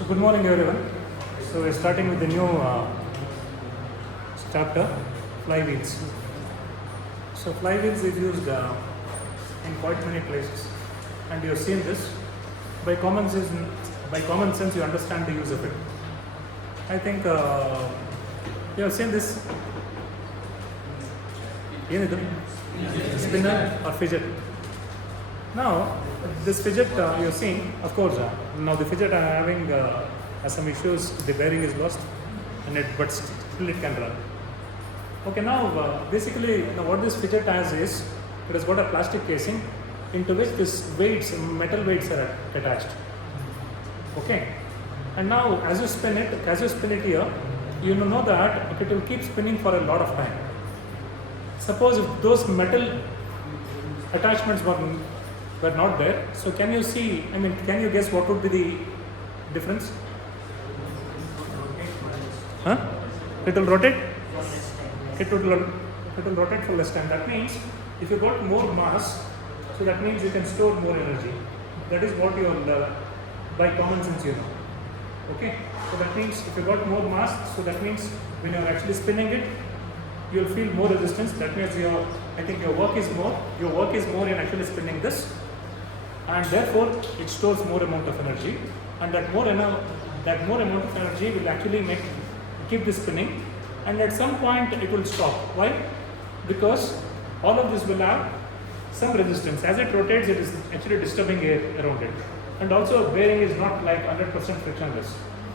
So good morning everyone. So we're starting with the new chapter, flywheels. So flywheels is used in quite many places, and you have seen this. By common sense, you understand the use of it. I think you have seen this. ಏನಿದು spinner or fidget. Now this fidget you have seen, of course. Now the fidget I am having has some issues. The bearing is lost, but still it can run. Okay, now basically now what this fidget has is it has got a plastic casing into which this weights, metal weights are attached. Okay, and now as you spin it here, you know that it will keep spinning for a lot of time. Suppose if those metal attachments were not there, so can you see, can you guess what would be the difference? Huh? It will rotate? It will rotate for less time. That means if you got more mass, so that means you can store more energy. That is what you are, by common sense you know. Okay? So that means if you got more mass, so that means when you are actually spinning it, you will feel more resistance. That means your work is more in actually spinning this, and therefore it stores more amount of energy, and that more amount of energy will actually keep this spinning, and at some point it will stop. Why? Because all of this will have some resistance. As it rotates, it is actually disturbing air around it, and also bearing is not like 100% frictionless,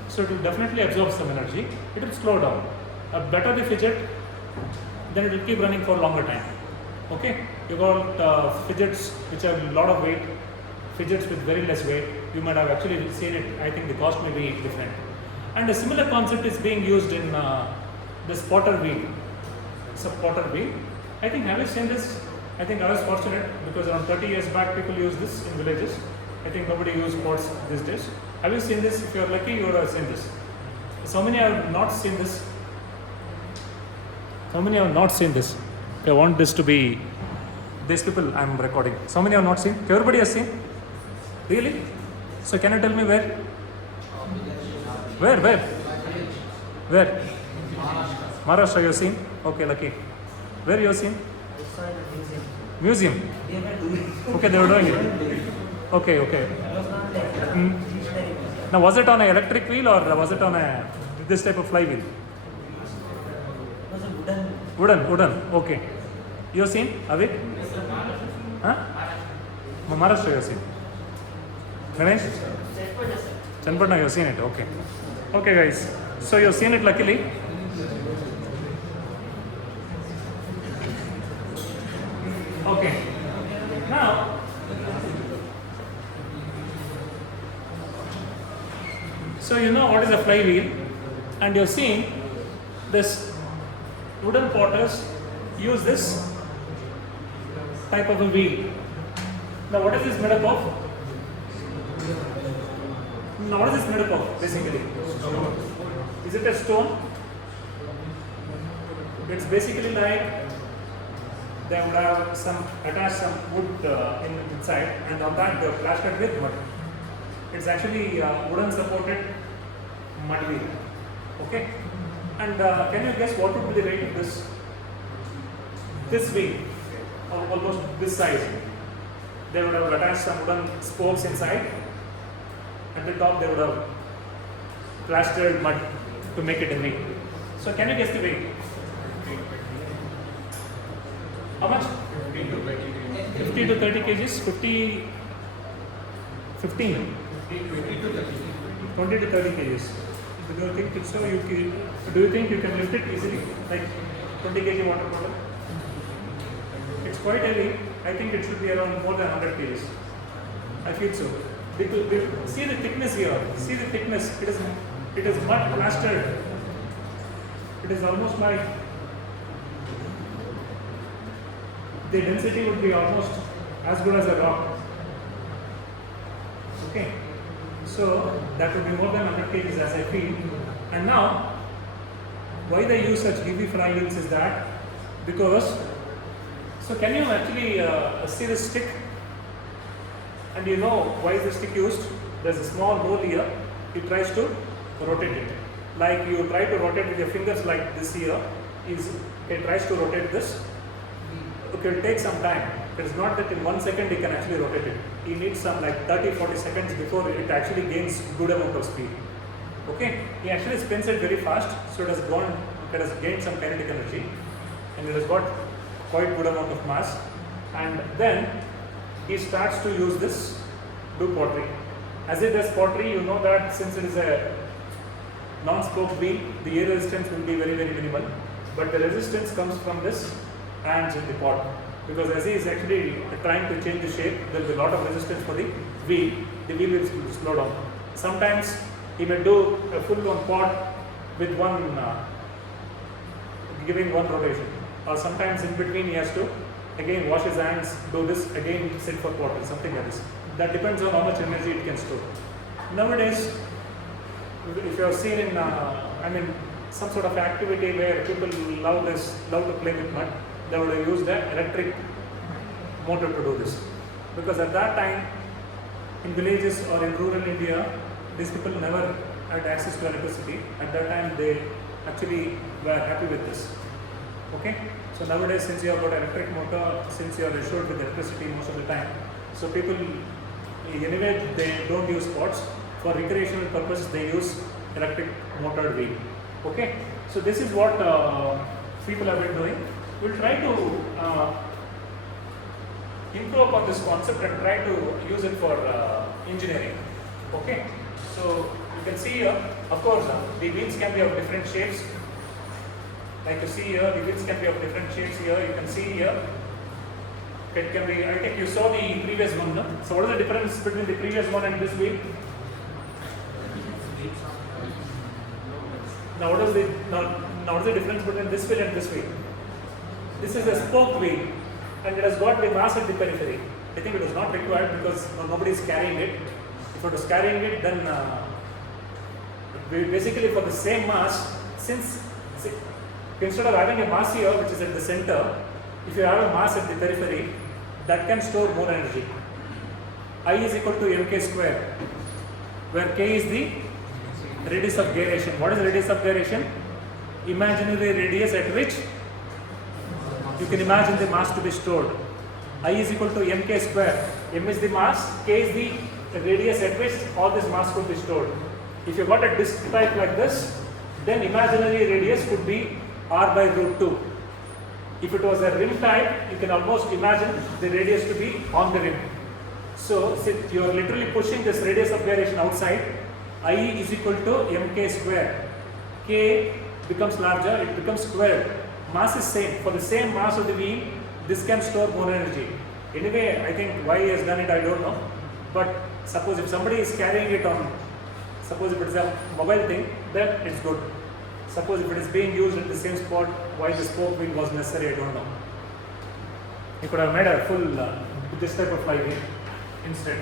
so it will definitely absorb some energy. It will slow down. Better the fidget, then it will keep running for longer time. Okay, you got fidgets which have a lot of weight, fidgets with very less weight. You might have actually seen it. I think the cost may be different. And a similar concept is being used in this potter wheel. It's a potter wheel. I think, have you seen this? I think I was fortunate because around 30 years back people used this in villages. I think nobody uses pots these days. Have you seen this? If you are lucky, you would have seen this. So many have not seen this. How many have not seen this? I want this to be, these people I am recording. So many have not seen? Everybody has seen? Really? So can you tell me where? Where? Maharashtra you have seen? Okay, lucky. Where you have seen? Museum. Okay, they were doing it. Okay. Now was it on an electric wheel or was it on this type of flywheel? Wooden. Okay. You have seen, Avik? Huh? Maharashtra you have seen. Ganesh? Chanpatna you have seen it. Okay. Okay, guys. So you have seen it luckily. Okay. Now, so you know what is a flywheel, and you have seen this. Wooden potters use this type of a wheel. Now what is this made up of? Basically? Is it a stone? It's basically like they would have attached some wood inside, and on that they are plastered with mud. It's actually wooden supported mud wheel. Okay? And can you guess what would be the weight of this wheel? Almost this size. They would have attached some wooden spokes inside. At the top they would have plastered mud to make it a weight. So can you guess the weight? How much? 50 to 30 kgs? 15? 20 to 30 kgs. Do you think so? Do you think you can lift it easily, like 20 kg water bottle? It's quite heavy. I think it should be around more than 100 kgs. I feel so. See the thickness here. See the thickness. It is mud plastered. It is almost like the density would be almost as good as a rock. Okay. So that would be more than 100 kgs as I feel. And now, why they use such heavy flywheels is that because, so can you actually see the stick? And you know why is the stick used? There's a small hole here he tries to rotate it. Like you try to rotate with your fingers like this here, he tries to rotate this. Okay, it will take some time. It is not that in 1 second he can actually rotate it. He needs some like 30-40 seconds before it actually gains good amount of speed. Okay, he actually spins it very fast, so it has gained some kinetic energy, and it has got quite good amount of mass. And then he starts to use this, do pottery. As it does pottery, you know that since it is a non-spoke wheel, the air resistance will be very, very minimal, but the resistance comes from this hands in the pot, because as he is actually trying to change the shape, there will be a lot of resistance for the wheel will slow down. Sometimes he may do a full-on pot with giving one rotation, or sometimes in between he has to again wash his hands, do this, again sit for pottery, something like this. That depends on how much energy it can store. Nowadays, if you have seen in some sort of activity where people love to play with mud, they would have used an electric motor to do this, because at that time in villages or in rural India, these people never had access to electricity. At that time they actually were happy with this. Okay, so nowadays, since you have got electric motor, since you are assured with electricity most of the time, so people anyway they don't use pots. For recreational purposes they use electric motored wheel. Okay, so this is what people have been doing. We'll try to improve upon this concept and try to use it for engineering. Okay, so you can see here, of course, the wheels can be of different shapes. Like you see here, the wheels can be of different shapes here. You can see here, it can be, I think you saw the previous one, no? So what is the difference between the previous one and this wheel? Now what is the difference between this wheel and this wheel? This is a spoke wheel, and it has got the mass at the periphery. I think it is not required because nobody is carrying it. If it was carrying it, then basically for the same mass, since instead of having a mass here which is at the center, if you have a mass at the periphery, that can store more energy. I is equal to mk square, where k is the radius of gyration. What is the radius of gyration? Imaginary radius at which you can imagine the mass to be stored. I is equal to mk square. M is the mass, k is the radius at which all this mass could be stored. If you got a disk type like this, then imaginary radius could be r by root 2. If it was a rim type, you can almost imagine the radius to be on the rim. So since you are literally pushing this radius of gyration outside, I is equal to mk square. K becomes larger, it becomes squared. Mass is same. For the same mass of the wheel, this can store more energy. Anyway, I think why he has done it, I don't know. But suppose if somebody is carrying it on, suppose if it is a mobile thing, then it's good. Suppose if it is being used at the same spot, why the spoke wheel was necessary, I don't know. You could have made a full this type of flywheel instead.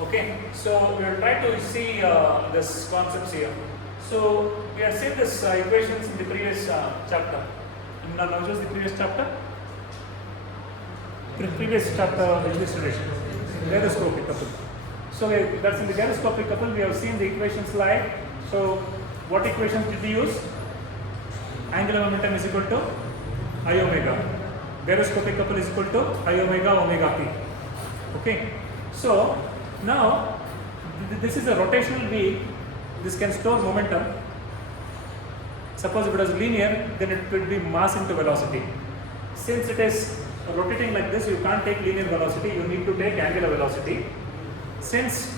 Okay, so we will try to see this concepts here. So we had seen this equations in the previous chapter. Now what was the previous chapter? Previous chapter illustration, gyroscopic couple. So that's in the gyroscopic couple. We have seen the equation slide. So what equations did we use? Angular momentum is equal to I omega. Gyroscopic couple is equal to I omega omega p. Okay. So now this is a rotational wheel. This can store momentum. Suppose if it was linear, then it will be mass into velocity. Since it is rotating like this, you can't take linear velocity, you need to take angular velocity. Since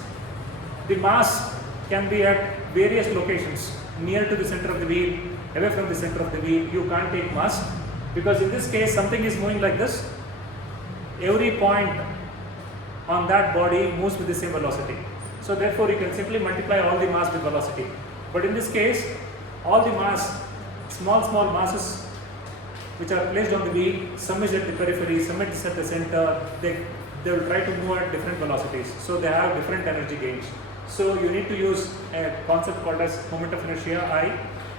the mass can be at various locations, near to the center of the wheel, away from the center of the wheel, you can't take mass, because in this case something is moving like this. Every point on that body moves with the same velocity. So therefore you can simply multiply all the mass with velocity. But in this case, all the mass, small masses which are placed on the wheel, some is at the periphery, some is at the center, they will try to move at different velocities. So they have different energy gains. So you need to use a concept called as moment of inertia I,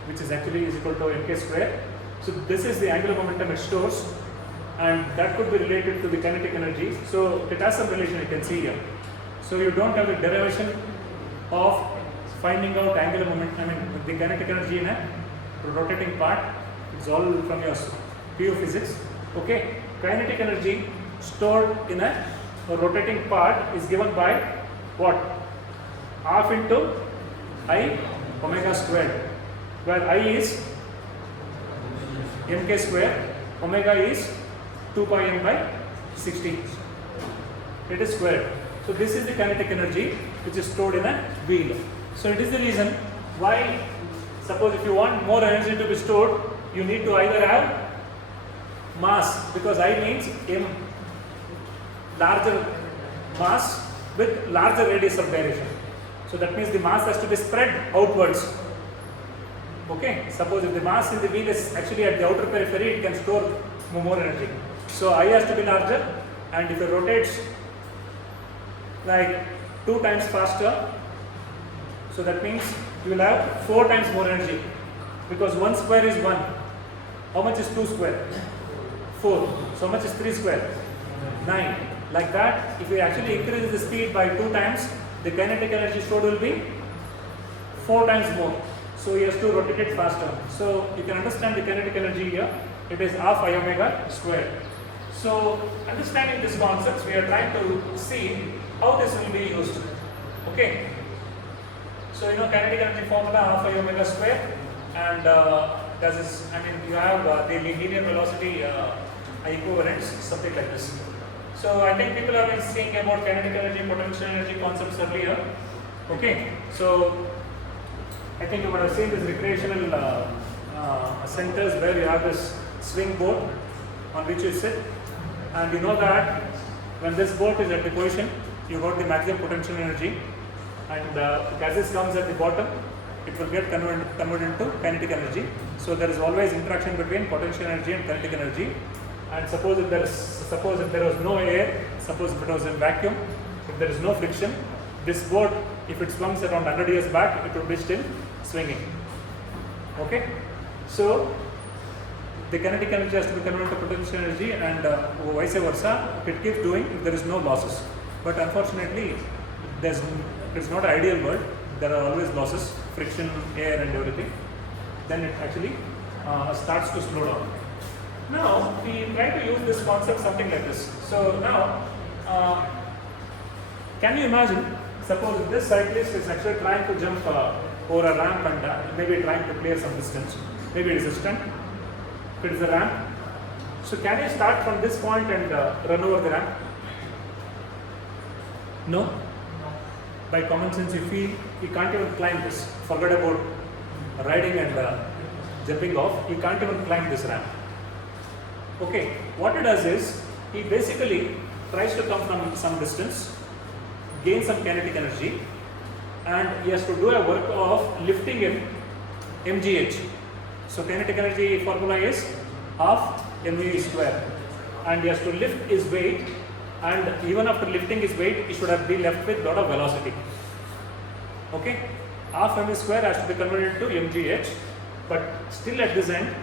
which is actually is equal to mk square. So this is the angular momentum it stores, and that could be related to the kinetic energy. So it has some relation, you can see here. So you don't have a derivation of finding out angular momentum, the kinetic energy in a rotating part. It's all from your PU physics. Okay, kinetic energy stored in a rotating part is given by what? Half into I omega squared, where I is mk square, omega is 2 pi m by 60. It is squared. So this is the kinetic energy which is stored in a wheel. So it is the reason why, suppose if you want more energy to be stored, you need to either have mass, because I means m, larger mass with larger radius of gyration. So that means the mass has to be spread outwards. Okay, suppose if the mass in the wheel is actually at the outer periphery, it can store more energy. So I has to be larger, and if it rotates like 2 times faster, so that means you will have 4 times more energy, because 1 square is 1. How much is 2 square? 4. So how much is 3 square? 9. Like that, if we actually increase the speed by 2 times, the kinetic energy stored will be 4 times more. So he has to rotate it faster. So you can understand the kinetic energy here. It is half I omega squared. So understanding these concepts, we are trying to see how this will be used. Okay. So kinetic energy formula half I omega squared, and does this, you have the linear velocity equivalents, something like this. So I think people have been seeing about kinetic energy, potential energy concepts earlier. Okay, so I think you would have seen this recreational centers where you have this swing boat on which you sit, and you know that when this boat is at the position, you got the maximum potential energy, and as this comes at the bottom, it will get converted into kinetic energy. So there is always interaction between potential energy and kinetic energy. And suppose if there was no air, suppose if it was in vacuum, if there is no friction, this boat, if it swings around 100 years back, it would be still swinging. Okay, so the kinetic energy has to be converted to potential energy, and vice versa. It keeps doing if there is no losses. But unfortunately, it's not an ideal world. There are always losses, friction, air, and everything. Then it actually starts to slow down. Now we try to use this concept something like this. So now, can you imagine? Suppose if this cyclist is actually trying to jump over a ramp and maybe trying to clear some distance. Maybe it is a stunt. If it is a ramp, so can you start from this point and run over the ramp? No. By common sense, you feel you can't even climb this. Forget about riding and jumping off. You can't even climb this ramp. Okay, what it does is, he basically tries to come from some distance, gain some kinetic energy, and he has to do a work of lifting in mgh. So kinetic energy formula is half mv square, and he has to lift his weight, and even after lifting his weight, he should have been left with a lot of velocity. Okay, half mv square has to be converted to mgh, but still at this end,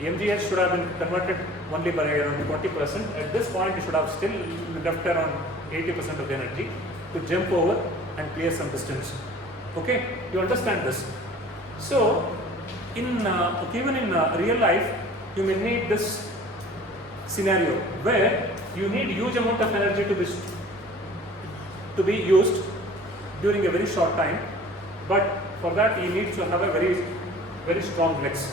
mgh should have been converted only by around 20%. At this point, you should have still left around 80% of the energy to jump over and clear some distance. Okay, you understand this? So, even in real life, you may need this scenario where you need huge amount of energy to be used during a very short time, but for that you need to have a very strong legs,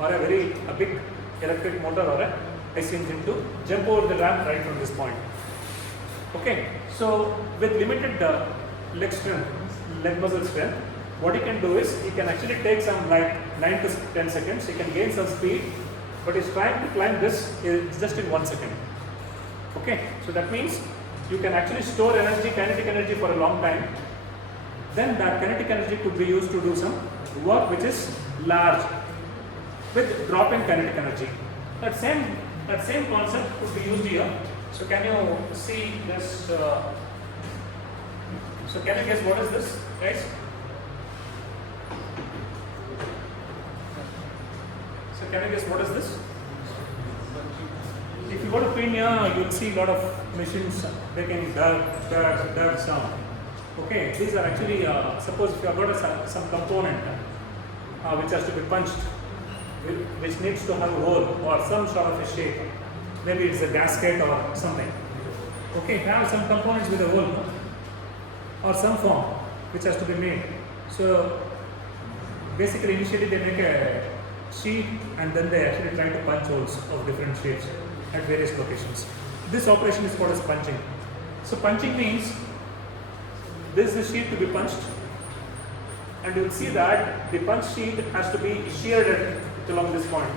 or a big electric motor or a IC engine to jump over the ramp right from this point. Okay, so with limited leg strength, leg muscle strength, what you can do is you can actually take some like 9 to 10 seconds, you can gain some speed, but he's trying to climb this just in 1 second. Okay, so that means you can actually store energy, kinetic energy for a long time. Then that kinetic energy could be used to do some work which is large with drop in kinetic energy. That same concept could be used here. So can you see this? So can you guess what is this, guys? So can you guess what is this? If you go to Kenya, you will see a lot of machines making dirt sound. Okay, these are actually, suppose if you have got some component which has to be punched, which needs to have a hole or some sort of a shape. Maybe it's a gasket or something. Okay, have some components with a hole, no? Or some form which has to be made. So basically initially they make a sheet and then they actually try to punch holes of different shapes at various locations. This operation is called as punching. So punching means this is the sheet to be punched, and you will see that the punch sheet has to be sheared along this point.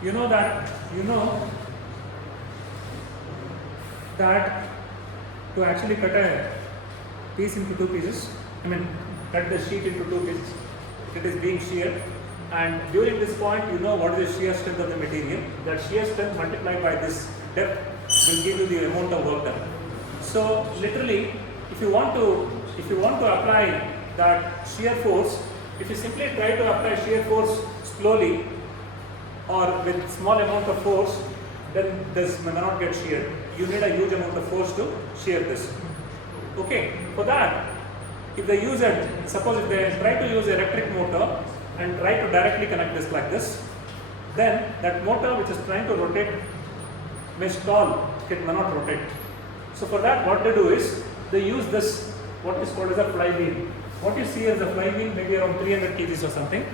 You know that to actually cut a piece into two pieces, cut the sheet into two pieces, it is being sheared, and during this point you know what is the shear strength of the material. That shear strength multiplied by this depth will give you the amount of work done. So literally, if you want to apply that shear force, if you simply try to apply shear force slowly or with small amount of force, then this may not get sheared. You need a huge amount of force to shear this. Okay, for that, if they use suppose if they try to use an electric motor and try to directly connect this like this, then that motor which is trying to rotate may stall, it may not rotate. So for that, what they do is they use this, what is called as a flywheel. What you see as a flywheel, maybe around 300 kgs or something.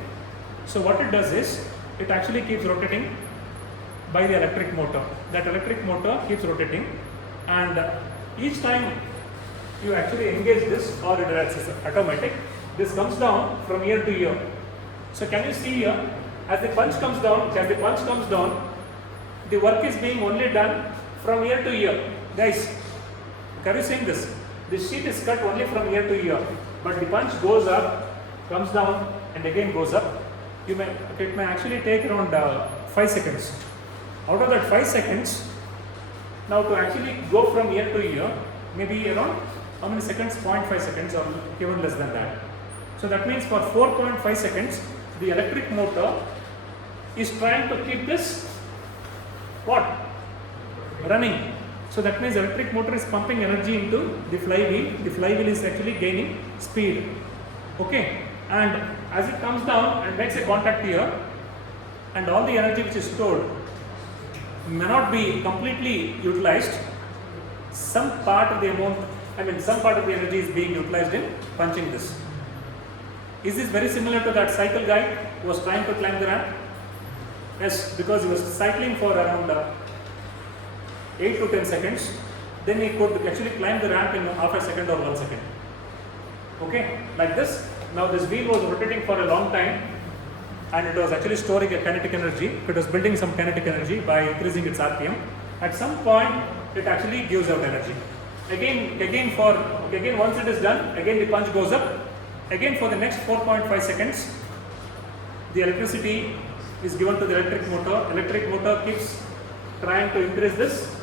So what it does is, it actually keeps rotating by the electric motor. That electric motor keeps rotating, and each time you actually engage this, or it is automatic, this comes down from year to year. So can you see here, as the punch comes down, the work is being only done from year to year. Guys, are you seeing this? This sheet is cut only from year to year, but the punch goes up, comes down, and again goes up. It may actually take around 5 seconds. Out of that 5 seconds, now to actually go from year to year, maybe around how many seconds? 0.5 seconds or even less than that. So that means for 4.5 seconds, the electric motor is trying to keep this running. So that means the electric motor is pumping energy into the flywheel. The flywheel is actually gaining speed. Okay, and as it comes down and makes a contact here, and all the energy which is stored may not be completely utilized. Some part of the energy is being utilized in punching this. Is this very similar to that cycle guy who was trying to climb the ramp? Yes, because he was cycling for around 8 to 10 seconds. Then he could actually climb the ramp in half a second or 1 second. Okay, like this. Now this wheel was rotating for a long time, and it was actually storing a kinetic energy. It was building some kinetic energy by increasing its RPM. At some point, it actually gives out energy. Again, once it is done, again the punch goes up. Again for the next 4.5 seconds, the electricity is given to the electric motor. Electric motor keeps trying to increase this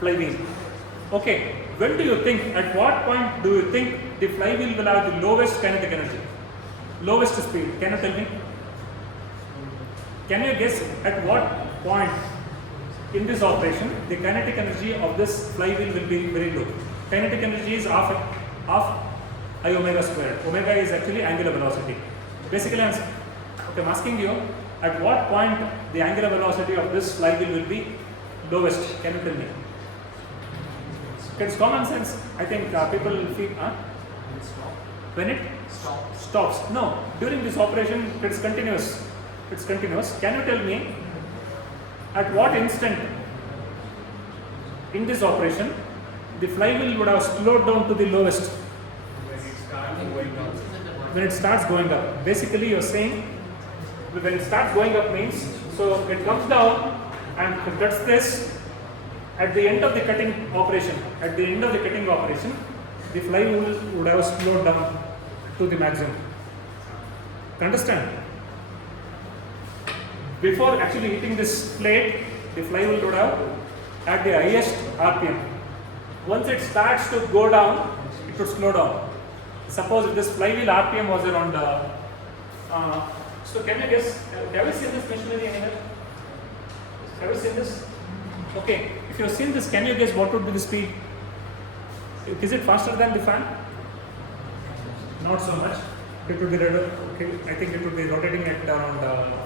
flywheel. Okay, when do you think, at what point do you think the flywheel will have the lowest kinetic energy? Lowest speed, can you tell me? Can you guess at what point in this operation the kinetic energy of this flywheel will be very low? Kinetic energy is half I omega squared. Omega is actually angular velocity. Basically, I'm asking you, at what point the angular velocity of this flywheel will be lowest? Can you tell me? It's common sense. I think people will feel, when it stops. No, during this operation, it's continuous. Can you tell me at what instant in this operation the flywheel would have slowed down to the lowest? When it starts going up. Basically, you're saying when it starts going up means, so it comes down and it cuts this. At the end of the cutting operation, the flywheel would have slowed down to the maximum. Understand? Before actually hitting this plate, the flywheel would have at the highest RPM. Once it starts to go down, it would slow down. Suppose if this flywheel RPM was around, so can you guess, have you seen this machinery anywhere? Have you seen this? Okay, if you have seen this, can you guess what would be the speed? Is it faster than the fan? Not so much. It would be I think it would be rotating at around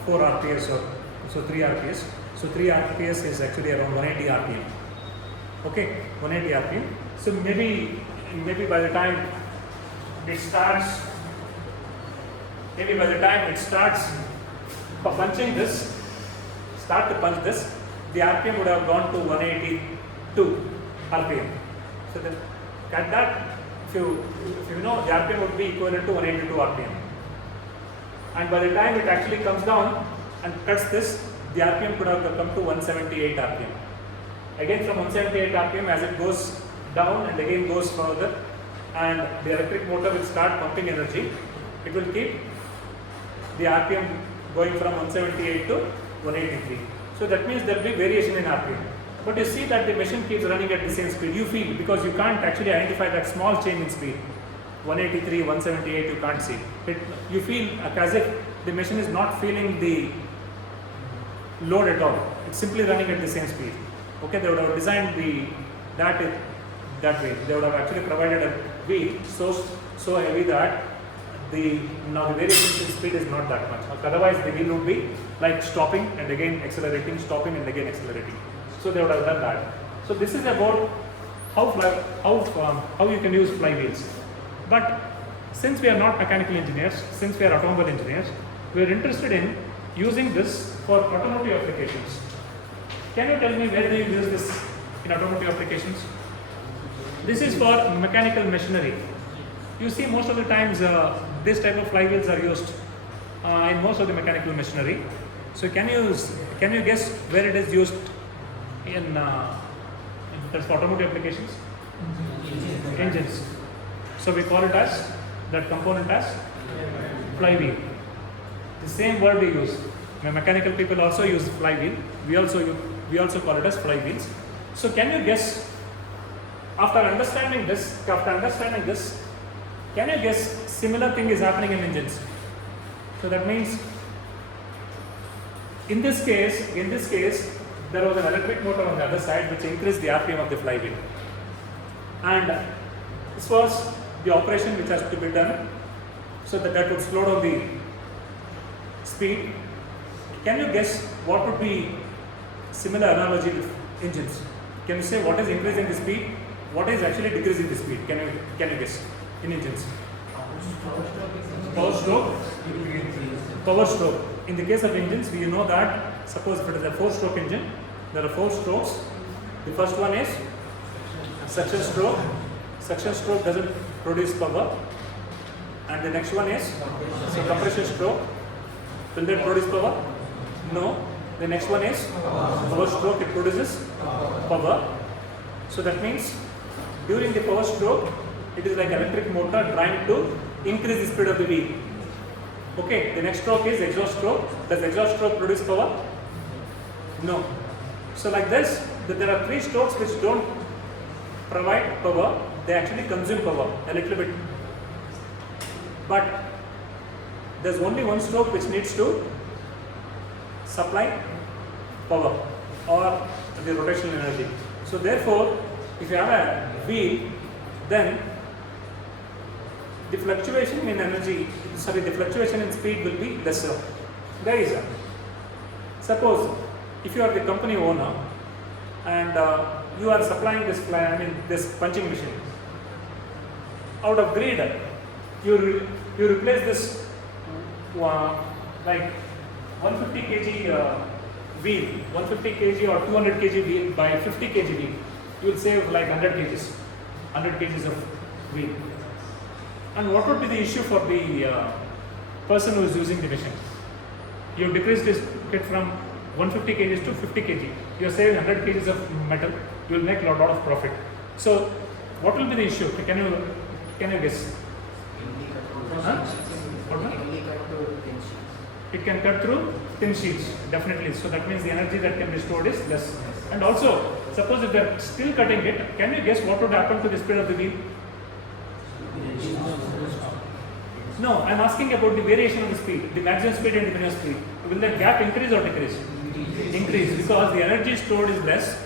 4 RPS or so 3 RPS. So 3 RPS is actually around 180 RPM. Okay, 180 RPM. So maybe by the time it starts, punching this, start to punch this, the RPM would have gone to 182 RPM. So then at that, if you know, the RPM would be equivalent to 182 RPM. And by the time it actually comes down and cuts this, the RPM could have come to 178 RPM. Again from 178 RPM, as it goes down and again goes further, and the electric motor will start pumping energy, it will keep the RPM going from 178 to 183. So that means there will be variation in RPM. But you see that the machine keeps running at the same speed. You feel, because you can't actually identify that small change in speed. 183, 178, you can't see. You feel as if the machine is not feeling the load at all. It's simply running at the same speed. Okay, they would have designed that way. They would have actually provided a wheel so heavy that the variation in speed is not that much. Otherwise, the wheel would be like stopping and again accelerating, stopping and again accelerating. So they would have done that. So this is about how you can use flywheels. But since we are not mechanical engineers, since we are automobile engineers, we are interested in using this for automotive applications. Can you tell me where do you use this in automotive applications? This is for mechanical machinery. You see, most of the times this type of flywheels are used in most of the mechanical machinery. So can you guess where it is used in automotive applications? Engines. So we call it as that component as flywheel. The same word we use. Mechanical people also use flywheel. We also call it as flywheels. So can you guess? After understanding this, can you guess similar thing is happening in engines? So that means in this case, there was an electric motor on the other side which increased the RPM of the flywheel. And this was the operation which has to be done so that would slow down the speed. Can you guess what would be similar analogy with engines? Can you say what is increasing the speed? What is actually decreasing the speed? Can you guess in engines? Power stroke. In the case of engines, we know that suppose if it is a 4-stroke engine, there are 4 strokes. The first one is suction stroke. Suction stroke doesn't produce power. And the next one is compression stroke. Will that produce power? No. The next one is power stroke. It produces power. So that means during the power stroke, it is like electric motor trying to increase the speed of the wheel. Okay, the next stroke is exhaust stroke. Does exhaust stroke produce power? No. So like this, there are 3 strokes which don't provide power. They actually consume power a little bit. But there's only 1 stroke which needs to supply power or the rotational energy. So therefore, if you have a wheel, then the fluctuation in speed will be lesser. Guys, suppose if you are the company owner and you are supplying this punching machine. Out of greed, you replace this like 150 kg wheel, 150 kg or 200 kg wheel by 50 kg wheel. You will save like 100 kgs of wheel. And what would be the issue for the person who is using the machine? You decrease this kit from 150 kg to 50 kg. You are saving 100 kgs of metal. You will make a lot of profit. So, what will be the issue? Can you guess? It can cut through thin sheets, definitely. So that means the energy that can be stored is less. And also, suppose if they are still cutting it, can you guess what would happen to the speed of the wheel? No, I am asking about the variation of the speed, the maximum speed and the minimum speed. Will that gap increase or decrease? Increase, because the energy stored is less.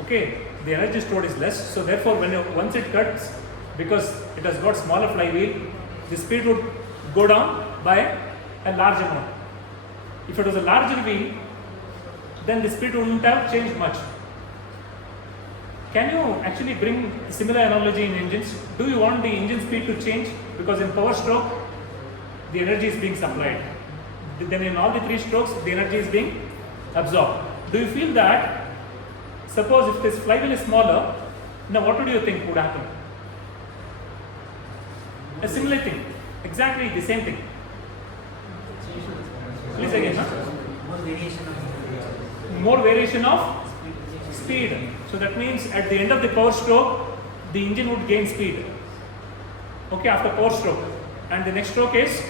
Okay, the energy stored is less. So therefore, once it cuts, because it has got smaller flywheel, the speed would go down by a large amount. If it was a larger wheel, then the speed wouldn't have changed much. Can you actually bring a similar analogy in engines? Do you want the engine speed to change? Because in power stroke, the energy is being supplied. Then in all the 3 strokes, the energy is being absorbed. Do you feel that, suppose if this flywheel is smaller, now what would you think would happen? A similar thing, exactly the same thing. Please again, huh? More variation of speed. So that means at the end of the power stroke, the engine would gain speed. Okay, after power stroke. And the next stroke is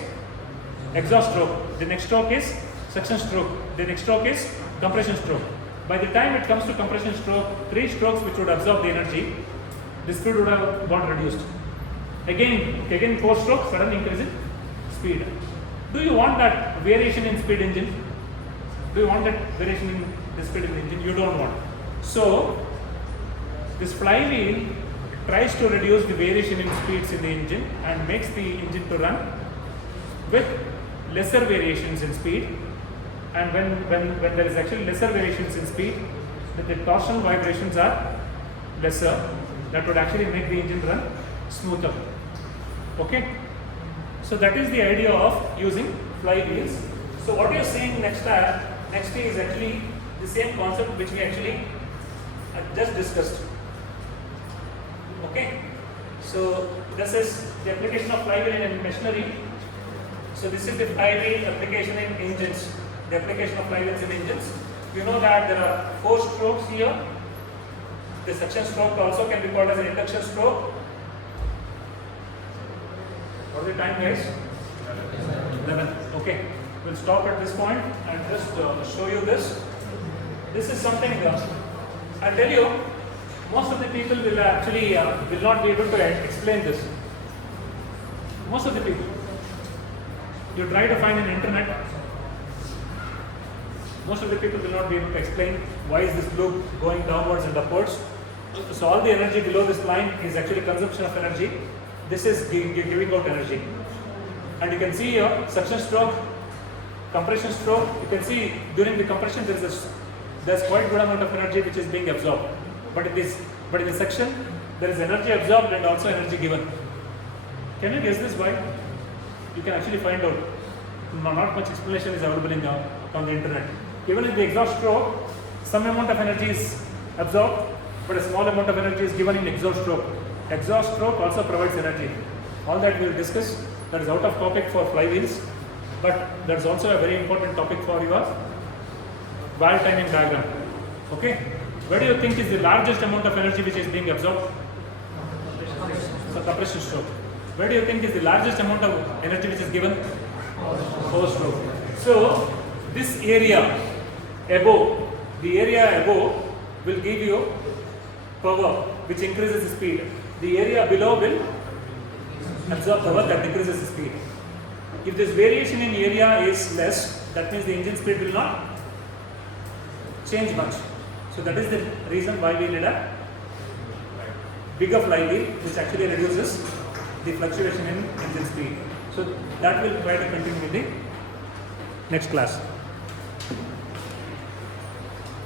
exhaust stroke. The next stroke is suction stroke. The next stroke is compression stroke. By the time it comes to compression stroke, 3 strokes which would absorb the energy, the speed would have got reduced. Again 4 strokes, sudden increase in speed. Do you want that variation in speed engine? Do you want that variation in the speed in the engine? You don't want. So this flywheel tries to reduce the variation in speeds in the engine and makes the engine to run with lesser variations in speed. And when there is actually lesser variations in speed, the torsional vibrations are lesser. That would actually make the engine run smoother. Okay? So that is the idea of using flywheels. So what you are seeing next is actually the same concept which we actually just discussed. Okay? So this is the application of flywheel in machinery. So this is the flywheel application in engines. The application of flywheels in engines. You know that there are 4 strokes here. The suction stroke also can be called as an induction stroke. What is the time, guys? 11. Okay. We'll stop at this point and just show you this. This is something I'll tell you, most of the people will actually will not be able to explain this. Most of the people. You try to find an internet. Most of the people will not be able to explain why is this loop going downwards and upwards. So all the energy below this line is actually consumption of energy. This is giving out energy. And you can see here suction stroke, compression stroke. You can see during the compression there's quite good amount of energy which is being absorbed. But in the suction there is energy absorbed and also energy given. Can you guess this why? You can actually find out. Not much explanation is available on the internet. Even in the exhaust stroke, some amount of energy is absorbed, but a small amount of energy is given in exhaust stroke. Exhaust stroke also provides energy. All that we will discuss. That is out of topic for flywheels, but that is also a very important topic for your valve timing diagram. Okay? Where do you think is the largest amount of energy which is being absorbed? So compression stroke. Where do you think is the largest amount of energy which is given? Power stroke. So this area above, the area above will give you power which increases the speed. The area below will absorb power that decreases the speed. If this variation in area is less, that means the engine speed will not change much. So that is the reason why we need a bigger flywheel which actually reduces the fluctuation in engine speed. So that will try to continue in the next class.